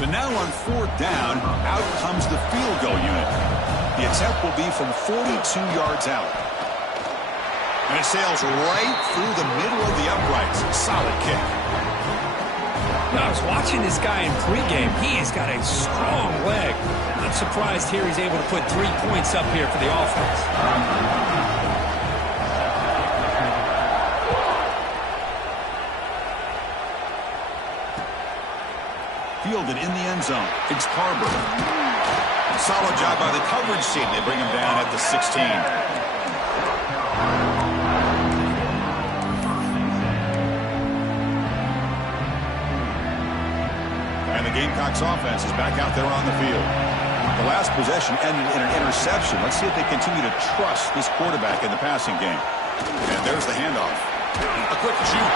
So now on 4th down, out comes the field goal unit. The attempt will be from 42 yards out. And it sails right through the middle of the uprights. Solid kick. Now, I was watching this guy in pregame. He has got a strong leg. Not surprised here he's able to put 3 points up here for the offense. Fielded in the end zone. It's Carver. Solid job by the coverage team. They bring him down at the 16. And the Gamecocks offense is back out there on the field. The last possession ended in an interception. Let's see if they continue to trust this quarterback in the passing game. And there's the handoff. A quick shoot.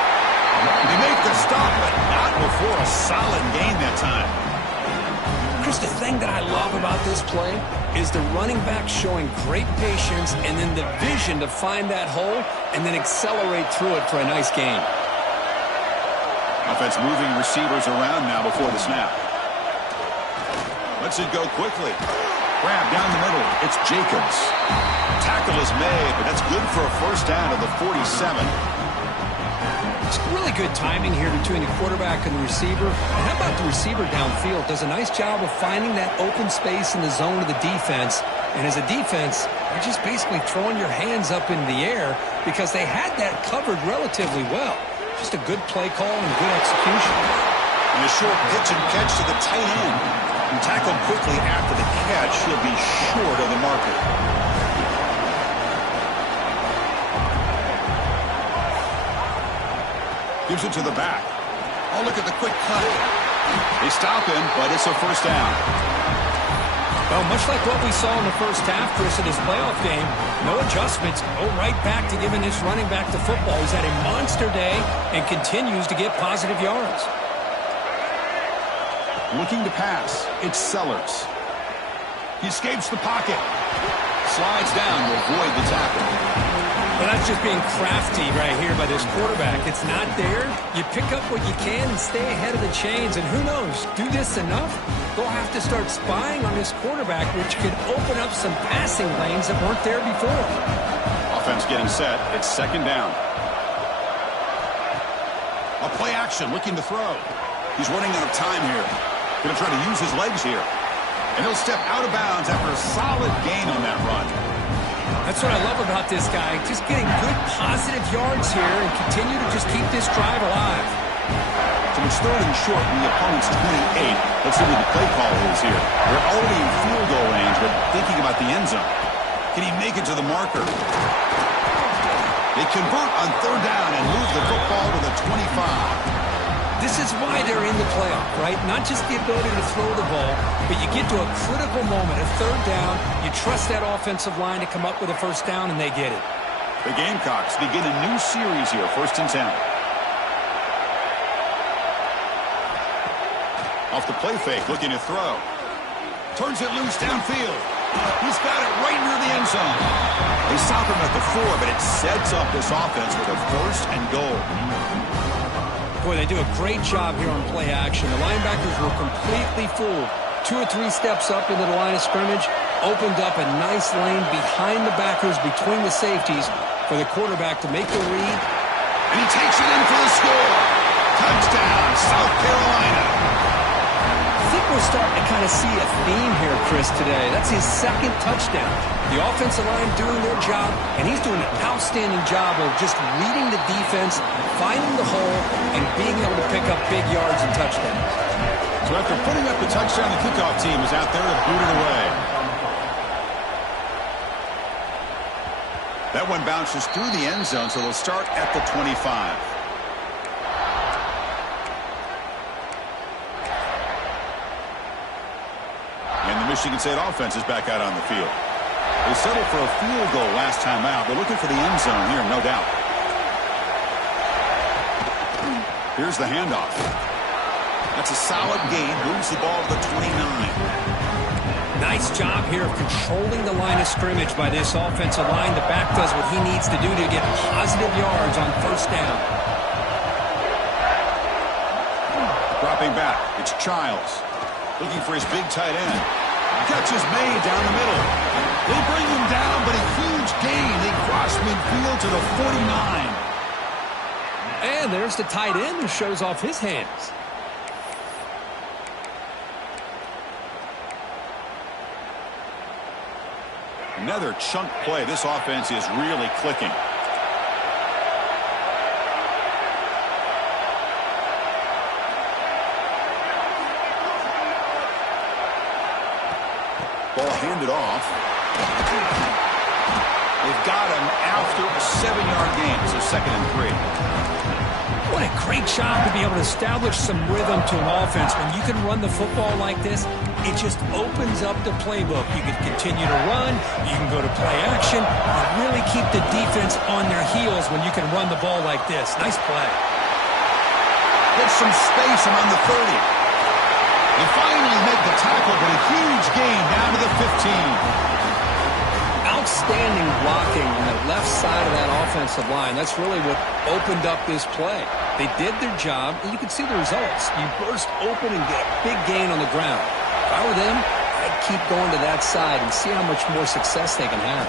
They make the stop, but not before a solid gain that time. Chris, the thing that I love about this play is the running back showing great patience and then the vision to find that hole and then accelerate through it for a nice gain. Offense moving receivers around now before the snap. Lets it go quickly. Grab down the middle. It's Jacobs. Tackle is made, but that's good for a first down at the 47. It's really good timing here between the quarterback and the receiver. And how about the receiver downfield? Does a nice job of finding that open space in the zone of the defense. And as a defense, you're just basically throwing your hands up in the air because they had that covered relatively well. Just a good play call and good execution. And a short pitch and catch to the tight end. And tackled quickly after the catch. He'll be short of the marker. Gives it to the back. Oh, look at the quick cut. They stop him, but it's a first down. Well, much like what we saw in the first half, Chris, in this playoff game, no adjustments. Go right back to giving this running back the football. He's had a monster day and continues to get positive yards. Looking to pass. It's Sellers. He escapes the pocket. Slides down to avoid the tackle. Well, that's just being crafty right here by this quarterback. It's not there. You pick up what you can and stay ahead of the chains. And who knows, do this enough, they'll have to start spying on this quarterback, which could open up some passing lanes that weren't there before. Offense getting set. It's second down. A play action, looking to throw. He's running out of time here. Going to try to use his legs here. And he'll step out of bounds after a solid gain on that run. That's what I love about this guy. Just getting good positive yards here and continue to just keep this drive alive. So it's third and short from the opponent's 28. Let's see what the play call is here. They're already in field goal range, but thinking about the end zone. Can he make it to the marker? They convert on third down and move the football to the 25. This is why they're in the playoff, right? Not just the ability to throw the ball, but you get to a critical moment, a third down, you trust that offensive line to come up with a first down, and they get it. The Gamecocks begin a new series here, 1st and 10. Off the play fake, looking to throw. Turns it loose downfield. He's got it right near the end zone. They stop him at the 4, but it sets up this offense with a first and goal. Boy, they do a great job here on play action. The linebackers were completely fooled. 2 or 3 steps up into the line of scrimmage, opened up a nice lane behind the backers, between the safeties, for the quarterback to make the read. And he takes it in for the score. Touchdown, South Carolina. I think we're starting to kind of see a theme here, Chris, today. That's his second touchdown. The offensive line doing their job, and he's doing an outstanding job of just reading the defense, finding the hole, and being able to pick up big yards and touchdowns. So after putting up the touchdown, the kickoff team is out there to boot it away. That one bounces through the end zone, so they'll start at the 25. And the Michigan State offense is back out on the field. They settled for a field goal last time out. They're looking for the end zone here, no doubt. Here's the handoff. That's a solid gain. Moves the ball to the 29. Nice job here of controlling the line of scrimmage by this offensive line. The back does what he needs to do to get positive yards on first down. Dropping back. It's Childs. Looking for his big tight end. Catch is made down the middle. They bring him down, but a huge gain. They cross midfield to the 49. And there's the tight end who shows off his hands. Another chunk play. This offense is really clicking. Ball handed off. They've got him after a 7-yard gain, so 2nd and 3. What a great job to be able to establish some rhythm to an offense. When you can run the football like this, it just opens up the playbook. You can continue to run. You can go to play action. You really keep the defense on their heels when you can run the ball like this. Nice play. Gets some space around the 30. They finally make the tackle, but a huge gain down to the 15. Outstanding blocking on the left side of that offensive line. That's really what opened up this play. They did their job, and you can see the results. You burst open and get a big gain on the ground. If I were them, I'd keep going to that side and see how much more success they can have.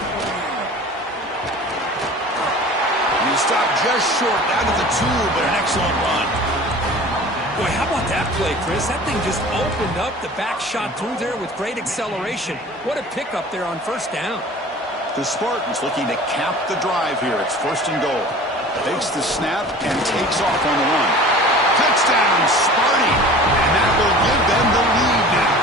And he stopped just short down to the 2, but an excellent run. Boy, how about that play, Chris? That thing just opened up. The back shot through there with great acceleration. What a pickup there on 1st down. The Spartans looking to cap the drive here. It's 1st and goal. Takes the snap and takes off on the run. Touchdown, Sparty. And that will give them the lead now.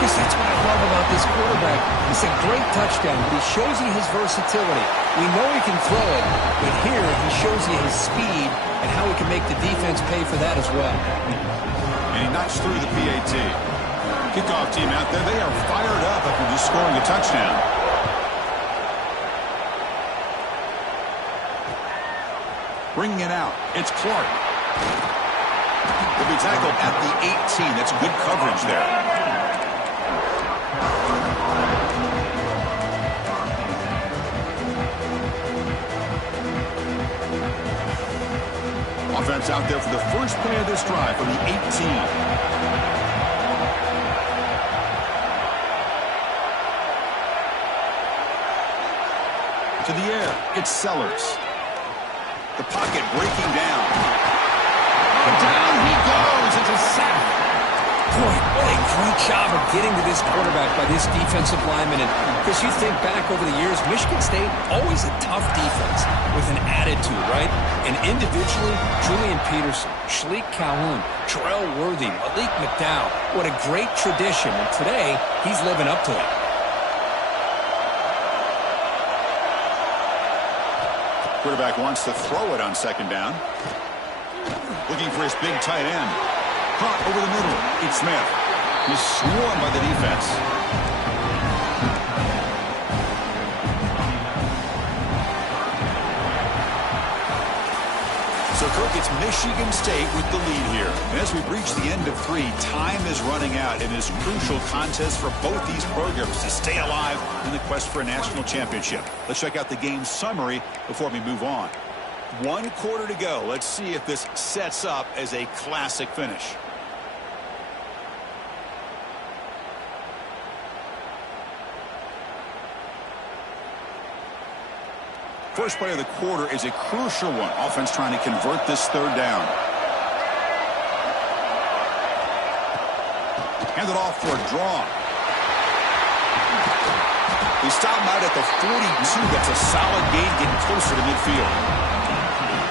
Chris, that's what I love about this quarterback. It's a great touchdown, but he shows you his versatility. We know he can throw it, but here he shows you his speed and how he can make the defense pay for that as well. And he knocks through the PAT. Kickoff team out there, they are fired up after just scoring a touchdown. Bringing it out, it's Clark. He'll be tackled at the 18. That's good coverage there. Offense out there for the first play of this drive from the 18. To the air, it's Sellers. The pocket breaking down. Down he goes. It's a sack. Boy, what a great job of getting to this quarterback by this defensive lineman. And Chris, you think back over the years, Michigan State, always a tough defense with an attitude, right? And individually, Julian Peterson, Shalik Calhoun, Terrell Worthy, Malik McDowell. What a great tradition. And today, he's living up to it. Quarterback wants to throw it on 2nd down. Looking for his big tight end. Caught over the middle. It's Smith. He's swarmed by the defense. So, Kirk, it's Michigan State with the lead here. And as we reach the end of 3, time is running out in this crucial contest for both these programs to stay alive in the quest for a national championship. Let's check out the game summary before we move on. 1 quarter to go. Let's see if this sets up as a classic finish. First play of the quarter is a crucial one. Offense trying to convert this 3rd down. Hand it off for a draw. They stop him out at the 42. That's a solid gain, getting closer to midfield.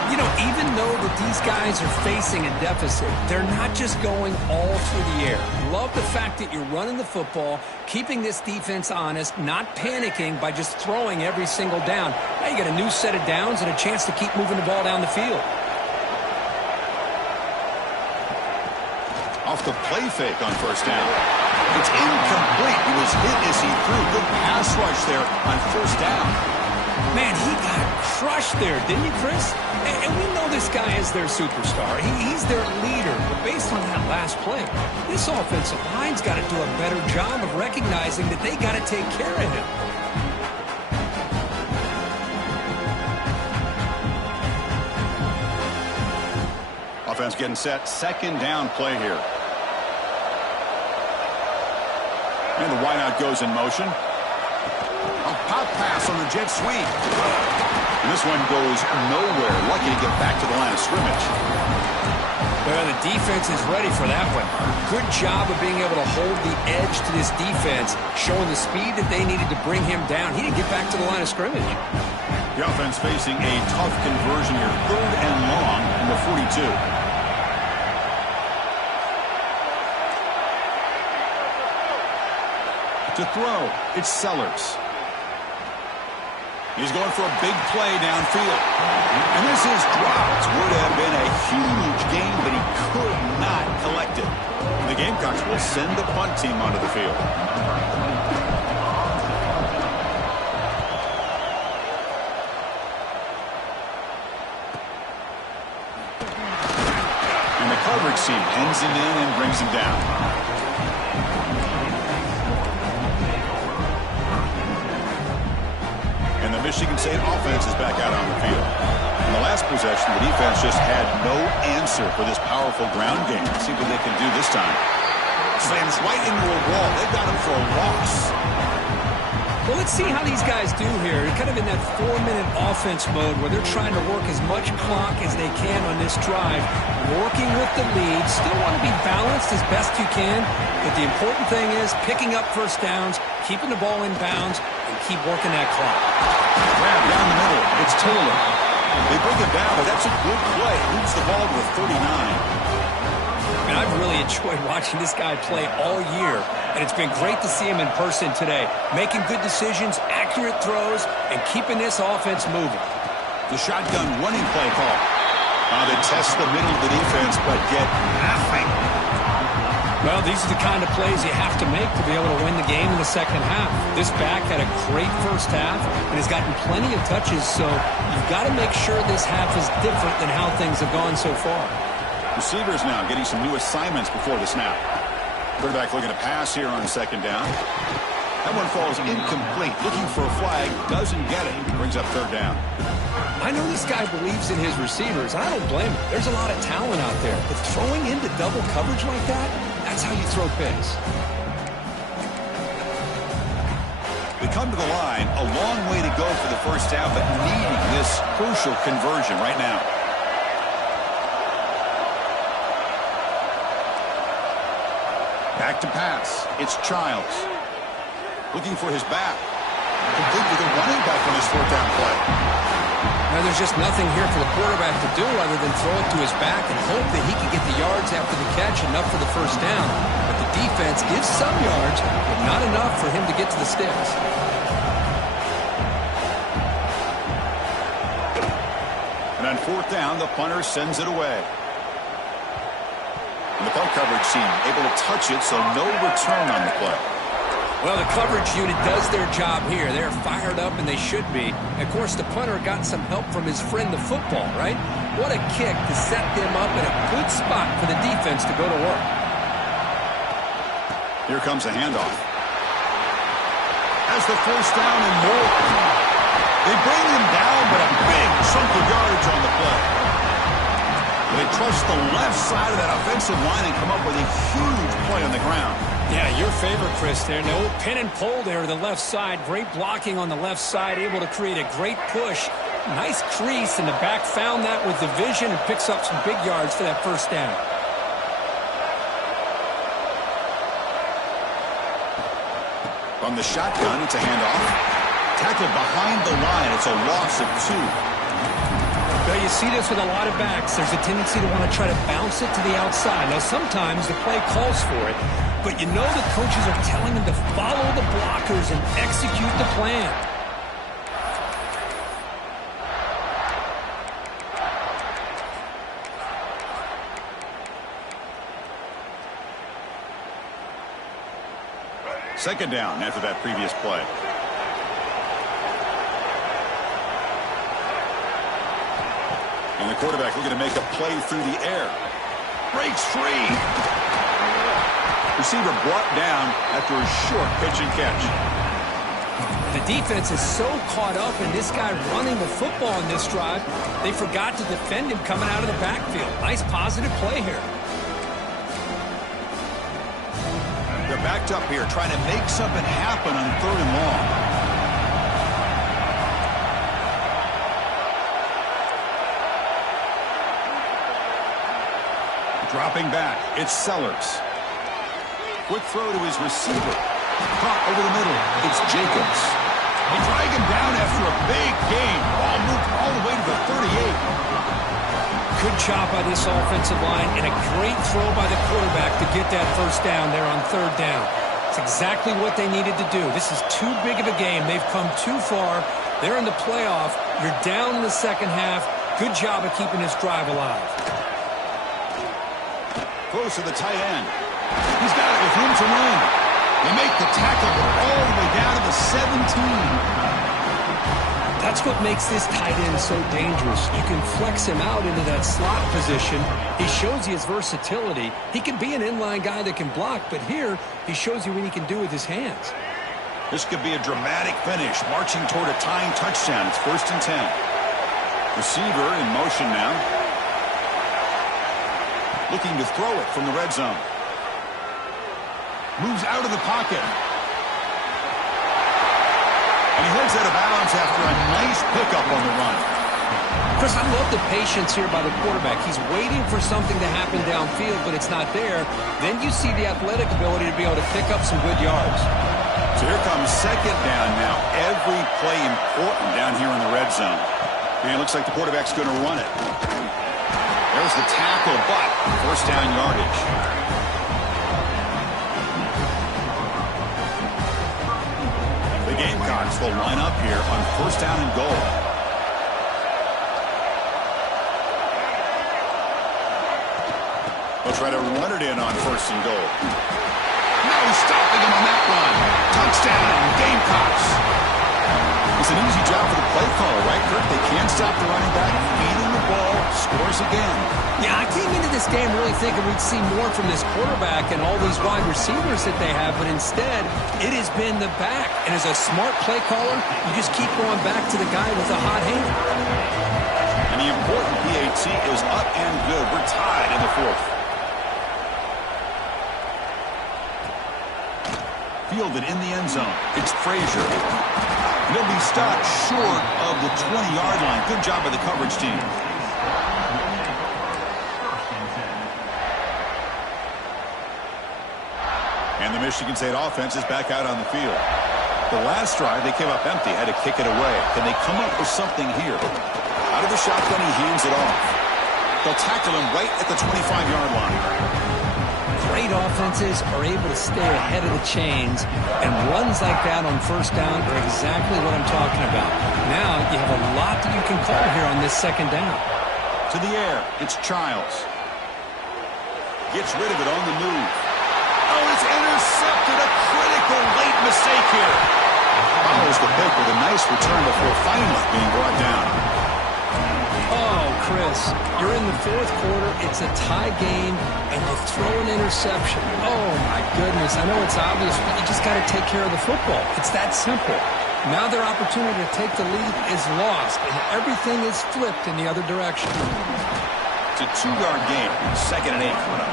You know, even though that these guys are facing a deficit, they're not just going all through the air. Love the fact that you're running the football, keeping this defense honest, not panicking by just throwing every single down. Now you got a new set of downs and a chance to keep moving the ball down the field. Off the play fake on 1st down. It's incomplete. He was hit as he threw. Good pass rush there on 1st down. Man, he got crushed there, didn't you, Chris? And we know this guy is their superstar. He's their leader. But based on that last play, this offensive line's got to do a better job of recognizing that they got to take care of him. Offense getting set. 2nd down play here. And the wideout goes in motion. A pop pass on the jet sweep. And this one goes nowhere. Lucky to get back to the line of scrimmage. Well, the defense is ready for that one. Good job of being able to hold the edge to this defense, showing the speed that they needed to bring him down. He didn't get back to the line of scrimmage. The offense facing a tough conversion here. 3rd and long from the 42. To throw, it's Sellers. He's going for a big play downfield. And this is dropped. Would have been a huge gain, but he could not collect it. And the Gamecocks will send the punt team onto the field. And the coverage team ends him in and brings him down. And the Michigan State offense is back out on the field. In the last possession, the defense just had no answer for this powerful ground game. Let's see what they can do this time. Slams right into a wall. They've got him for a loss. Well, let's see how these guys do here. They're kind of in that 4-minute offense mode where they're trying to work as much clock as they can on this drive, working with the lead. Still want to be balanced as best you can, but the important thing is picking up first downs, keeping the ball in bounds, and keep working that clock. Grab down the middle. It's Taylor. They bring him down, but that's a good play. Moves the ball to a 39. And I've really enjoyed watching this guy play all year, and it's been great to see him in person today, making good decisions, accurate throws, and keeping this offense moving. The shotgun running play call. They test the middle of the defense, but get nothing. Well, these are the kind of plays you have to make to be able to win the game in the second half. This back had a great first half and has gotten plenty of touches, so you've got to make sure this half is different than how things have gone so far. Receivers now getting some new assignments before the snap. Quarterback looking to pass here on 2nd down. That one falls incomplete. Looking for a flag. Doesn't get it. Brings up 3rd down. I know this guy believes in his receivers. I don't blame him. There's a lot of talent out there. But throwing into double coverage like that, that's how you throw picks. We come to the line. A long way to go for the first half, but needing this crucial conversion right now. Back to pass. It's Childs. Looking for his back. Complete with a running back on his 4th down play. Now there's just nothing here for the quarterback to do other than throw it to his back and hope that he can get the yards after the catch, enough for the first down. But the defense gives some yards, but not enough for him to get to the sticks. And on 4th down, the punter sends it away. And the punt coverage team able to touch it, so no return on the play. Well, the coverage unit does their job here. They're fired up, and they should be. Of course, the punter got some help from his friend, the football, right? What a kick to set them up in a good spot for the defense to go to work. Here comes a handoff. Has the first down and more. They bring him down, but a big chunk of yardage on the play. They trust the left side of that offensive line and come up with a huge play on the ground. Yeah, your favorite, Chris, there. No pin and pull there to the left side. Great blocking on the left side, able to create a great push. Nice crease, and the back found that with the vision and picks up some big yards for that first down. From the shotgun, it's a handoff. Tackled behind the line. It's a loss of 2. Well, you see this with a lot of backs. There's a tendency to want to try to bounce it to the outside. Now, sometimes the play calls for it, but you know the coaches are telling them to follow the blockers and execute the plan. Second down after that previous play. And the quarterback looking to make a play through the air. Breaks free. Receiver brought down after a short pitch and catch. The defense is so caught up in this guy running the football in this drive, they forgot to defend him coming out of the backfield. Nice positive play here. They're backed up here, trying to make something happen on 3rd and long. Dropping back, it's Sellers. Quick throw to his receiver. Caught over the middle, it's Jacobs. They drag him down after a big gain. Ball moved all the way to the 38. Good job by this offensive line and a great throw by the quarterback to get that first down there on 3rd down. It's exactly what they needed to do. This is too big of a game. They've come too far. They're in the playoff. You're down in the second half. Good job of keeping this drive alive. Close to the tight end. He's got it with room to run. They make the tackle all the way down to the 17. That's what makes this tight end so dangerous. You can flex him out into that slot position. He shows you his versatility. He can be an inline guy that can block, but here he shows you what he can do with his hands. This could be a dramatic finish, marching toward a tying touchdown. It's 1st and 10. Receiver in motion now. Looking to throw it from the red zone. Moves out of the pocket. And he heads out of bounds after a nice pickup on the run. Chris, I love the patience here by the quarterback. He's waiting for something to happen downfield, but it's not there. Then you see the athletic ability to be able to pick up some good yards. So here comes 2nd down now. Every play important down here in the red zone. And it looks like the quarterback's going to run it. There's the tackle, but 1st down yardage. The Gamecocks will line up here on 1st down and goal. They'll try to run it in on 1st and goal. No stopping him on that run. Touchdown, Gamecocks. It's an easy job for the play caller, right, Kirk? They can't stop the running back. Feeding the ball, scores again. Yeah, I came into this game really thinking we'd see more from this quarterback and all these wide receivers that they have, but instead, it has been the back. And as a smart play caller, you just keep going back to the guy with the hot hand. And the important PAT is up and good. We're tied in the 4th. Fielded in the end zone. It's Frazier. And he'll be stopped short of the 20-yard line. Good job by the coverage team. And the Michigan State offense is back out on the field. The last drive, they came up empty, had to kick it away. Can they come up with something here? Out of the shotgun, he hands it off. They'll tackle him right at the 25-yard line. Great offenses are able to stay ahead of the chains, and runs like that on 1st down are exactly what I'm talking about. Now you have a lot that you can call here on this 2nd down. To the air, it's Childs. Gets rid of it on the move. Oh, it's intercepted. A critical late mistake here. Follows the pick with a nice return before finally being brought down. Oh, Chris, you're in the 4th quarter. It's a tie game, and you throw an interception. Oh, my goodness. I know it's obvious, but you just got to take care of the football. It's that simple. Now their opportunity to take the lead is lost, and everything is flipped in the other direction. It's a 2-yard gain. 2nd and 8 coming up.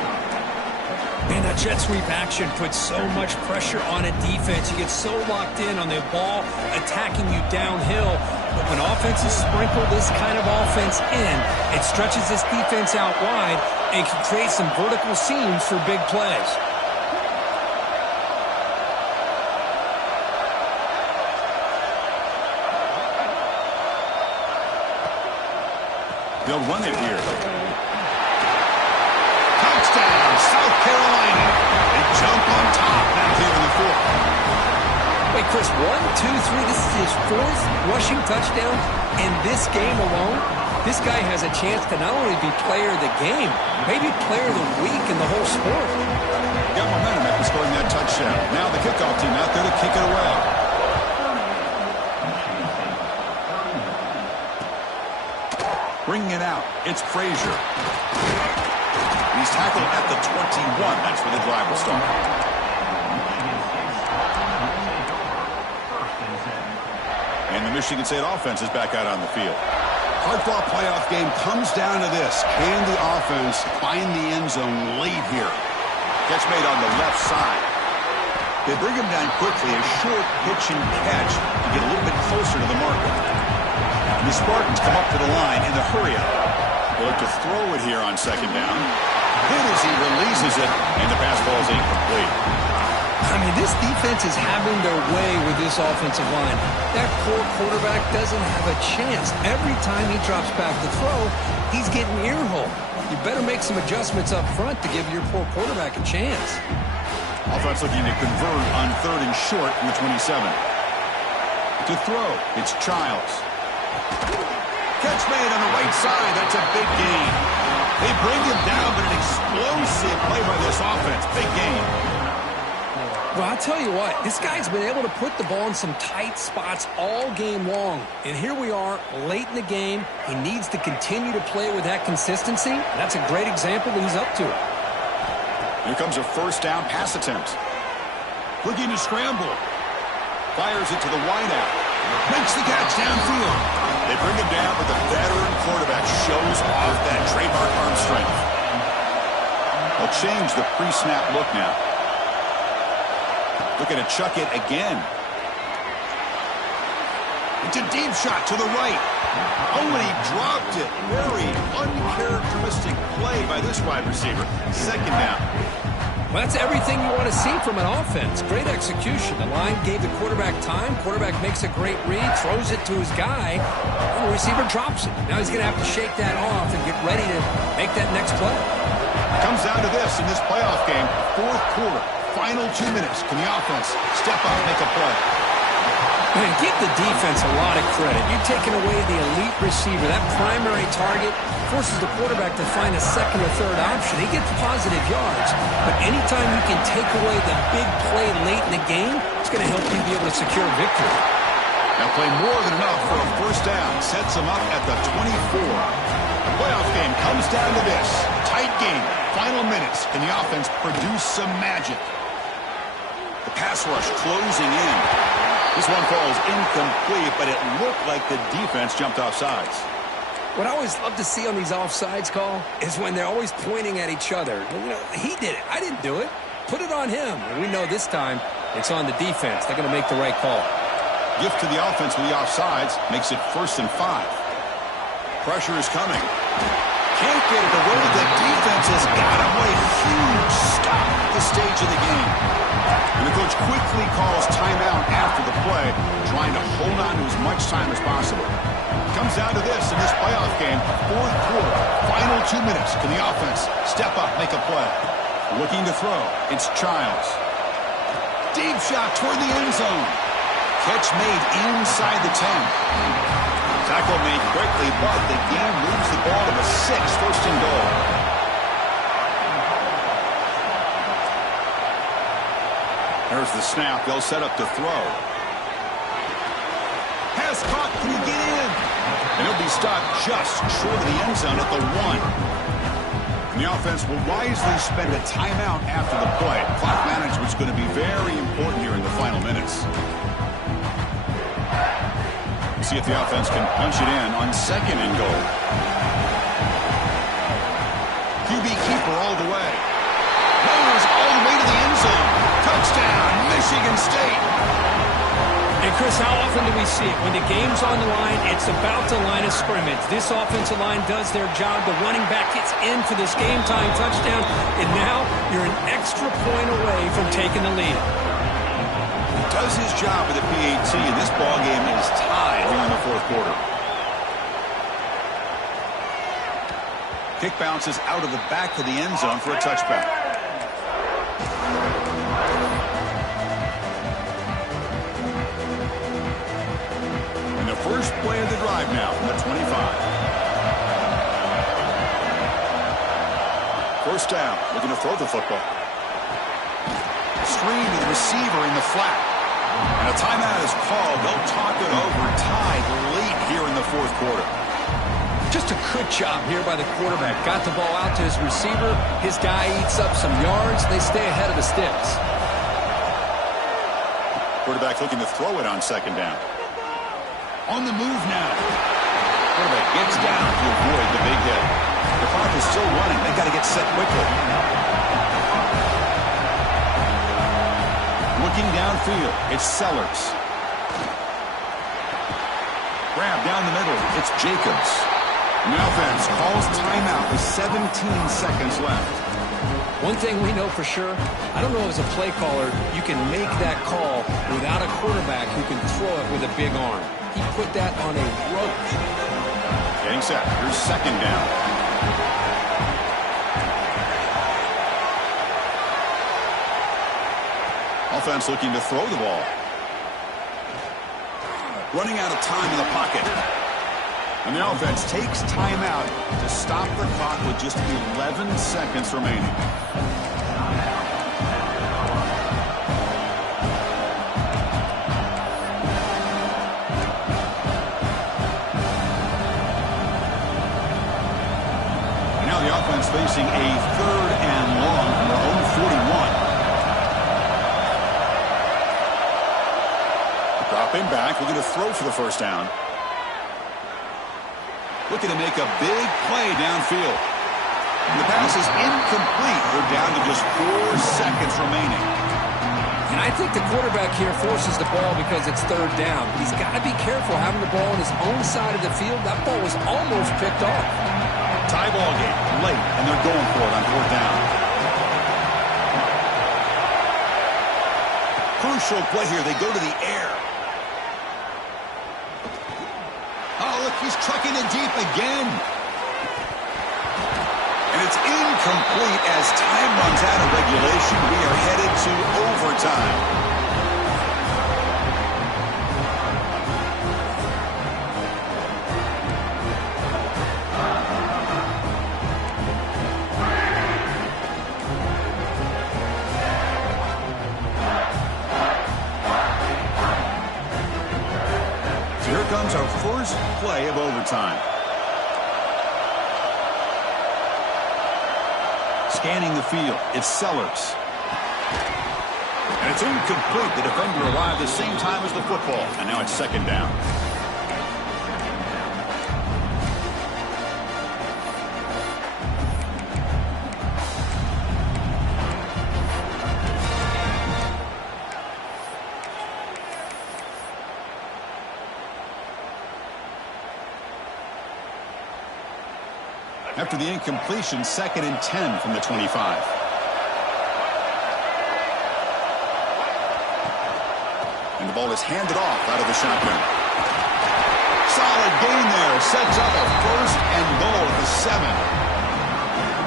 Man, that jet sweep action puts so much pressure on a defense. You get so locked in on the ball attacking you downhill. But when offenses sprinkle this kind of offense in, it stretches this defense out wide and can create some vertical seams for big plays. They'll run it here. Touchdown, South Carolina. They jump on top now here in the 4th. Wait, Chris, 1, 2, 3, this is his 4th rushing touchdown in this game alone. This guy has a chance to not only be player of the game, maybe player of the week in the whole sport. Got momentum after scoring that touchdown. Now the kickoff team out there to kick it away. Bringing it out, it's Frazier. He's tackled at the 21. That's where the drive will start. And the Michigan State offense is back out on the field. Hard-fought playoff game comes down to this. Can the offense find the end zone late here? Catch made on the left side. They bring him down quickly, a short pitch and catch to get a little bit closer to the marker. And the Spartans come up to the line in the hurry-up. They look to throw it here on second down. Hit as he releases it, and the pass ball is incomplete. I mean, this defense is having their way with this offensive line. That poor quarterback doesn't have a chance. Every time he drops back to throw, he's getting earholed. You better make some adjustments up front to give your poor quarterback a chance. Offense looking to convert on 3rd and short from the 27. To throw, it's Childs. Catch made on the right side. That's a big gain. They bring him down, but an explosive play by this offense. Big gain. Well, I'll tell you what, this guy's been able to put the ball in some tight spots all game long. And here we are, late in the game. He needs to continue to play with that consistency. That's a great example that he's up to it. Here comes a first down pass attempt. Looking to scramble. Fires it to the wideout. Makes the catch downfield. They bring him down, but the veteran quarterback shows off that trademark arm strength. They'll change the pre-snap look now. Looking to chuck it again. It's a deep shot to the right. Oh, and he dropped it. Very uncharacteristic play by this wide receiver. Second down. Well, that's everything you want to see from an offense. Great execution. The line gave the quarterback time. Quarterback makes a great read, throws it to his guy, and the receiver drops it. Now he's going to have to shake that off and get ready to make that next play. Comes down to this in this playoff game. 4th quarter. Final 2 minutes. Can the offense step up and make a play? Man, give the defense a lot of credit. You're taking away the elite receiver. That primary target forces the quarterback to find a second or third option. He gets positive yards. But anytime you can take away the big play late in the game, it's going to help you be able to secure a victory. Now play more than enough for a first down. Sets him up at the 24. The playoff game comes down to this. Tight game. Final minutes. Can the offense produce some magic? The pass rush closing in. This one falls incomplete, but it looked like the defense jumped off sides. What I always love to see on these offsides call is when they're always pointing at each other. You know, he did it. I didn't do it. Put it on him. And we know this time it's on the defense. They're going to make the right call. Gift to the offense with the offsides makes it 1st and 5. Pressure is coming. Can't get it away. The defense has got him with a huge stop at this stage of the game. And the coach quickly calls timeout after the play, trying to hold on to as much time as possible. Comes down to this in this playoff game, 4th quarter, final 2 minutes. Can the offense step up, make a play? Looking to throw, it's Childs. Deep shot toward the end zone. Catch made inside the 10. Tackle made quickly, but the game moves the ball to the 6, 1st and goal. There's the snap. They'll set up to throw. Pass caught. Can he get in? And he'll be stopped just short of the end zone at the 1. And the offense will wisely spend a timeout after the play. Clock management's going to be very important here in the final minutes. See if the offense can punch it in on 2nd and goal. QB keeper all the way. Mowers all the way to the end zone. Touchdown, Michigan State. And Chris, how often do we see it? When the game's on the line, it's about the line of scrimmage. This offensive line does their job. The running back gets in for this game-time touchdown, and now you're an extra point away from taking the lead. He does his job with the PAT, and this ball game is tied here in the 4th quarter. Kick bounces out of the back of the end zone for a touchback. And the first play of the drive now from the 25. First down, looking to throw the football. Screen to the receiver in the flat. And a timeout is called. They'll talk it over. Tied late here in the 4th quarter. Just a good job here by the quarterback. Got the ball out to his receiver. His guy eats up some yards. They stay ahead of the sticks. Quarterback looking to throw it on 2nd down. On the move now. Quarterback gets down to avoid the big hit. The clock is still running. They've got to get set quickly. Looking downfield, it's Sellers. Grab down the middle, it's Jacobs. And the offense calls timeout with 17 seconds left. One thing we know for sure, I don't know as a play caller, you can make that call without a quarterback who can throw it with a big arm. He put that on a rope. Getting set. Here's second down. Offense looking to throw the ball. Running out of time in the pocket. And the offense takes timeout to stop the clock with just 11 seconds remaining. And now the offense facing a 3rd and long from their own 41. Dropping back, looking to throw for the first down. Looking to make a big play downfield. The pass is incomplete. We're down to just 4 seconds remaining. And I think the quarterback here forces the ball because it's 3rd down. He's got to be careful having the ball on his own side of the field. That ball was almost picked off. Tie ball game late, and they're going for it on 4th down. Crucial play here. They go to the air. Oh, look, he's trucking it deep again. And it's incomplete as time runs out of regulation. We are headed to overtime. Comes our first play of overtime. Scanning the field, it's Sellers. And it's incomplete. The defender arrived the same time as the football. And now it's 2nd down. After the incompletion, 2nd and 10 from the 25. And the ball is handed off out of the shotgun. Solid gain there. Sets up a 1st and goal at the 7.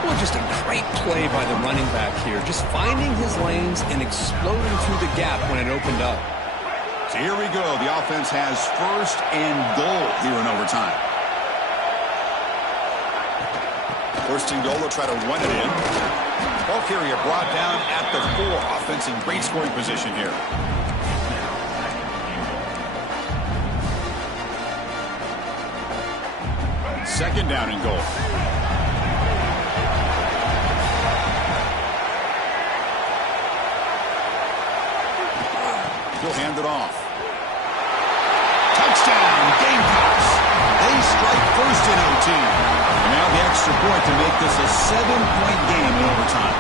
Well, just a great play by the running back here. Just finding his lanes and exploding through the gap when it opened up. So here we go. The offense has 1st and goal here in overtime. 1st and goal, they'll try to run it in. Ball carrier brought down at the 4. Offense in great scoring position here. Second down and goal. He'll hand it off. Touchdown, Gamecocks. They strike first in OT. And now the extra point to make this a 7-point game in overtime.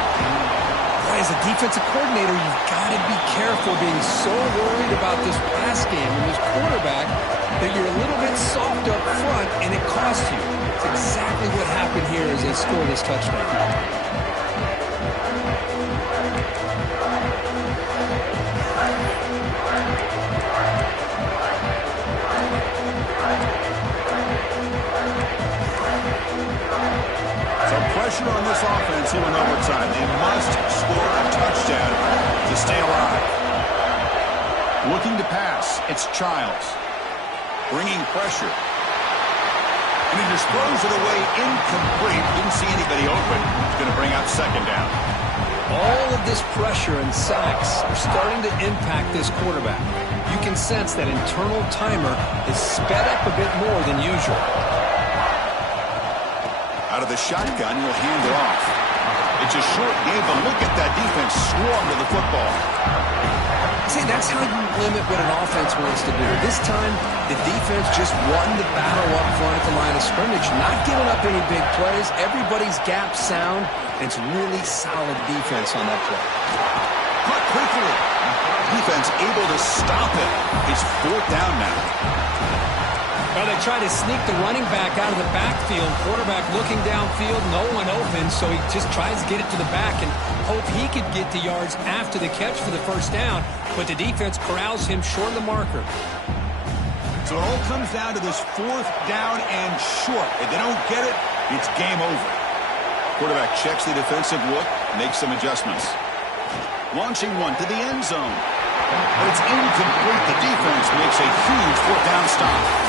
Boy, as a defensive coordinator, you've got to be careful being so worried about this pass game and this quarterback that you're a little bit soft up front and it costs you. It's exactly what happened here as they score this touchdown. Pressure on this offense here in overtime. They must score a touchdown to stay alive. Looking to pass, it's Childs. Bringing pressure. And he just throws it away incomplete. Didn't see anybody open. He's going to bring out 2nd down. All of this pressure and sacks are starting to impact this quarterback. You can sense that internal timer is sped up a bit more than usual. Out of the shotgun, he'll hand it off. It's a short game, but look at that defense swarm to the football. See, that's how you limit what an offense wants to do. This time, the defense just won the battle up front at the line of scrimmage, not giving up any big plays. Everybody's gap sound, and it's really solid defense on that play. Caught quickly. He defense able to stop it. It's fourth down now. Well, they try to sneak the running back out of the backfield. Quarterback looking downfield, no one open, so he just tries to get it to the back and hope he could get the yards after the catch for the first down, but the defense corrals him short of the marker. So it all comes down to this fourth down and short. If they don't get it, it's game over. Quarterback checks the defensive look, makes some adjustments. Launching one to the end zone. But it's incomplete. The defense makes a huge fourth down stop.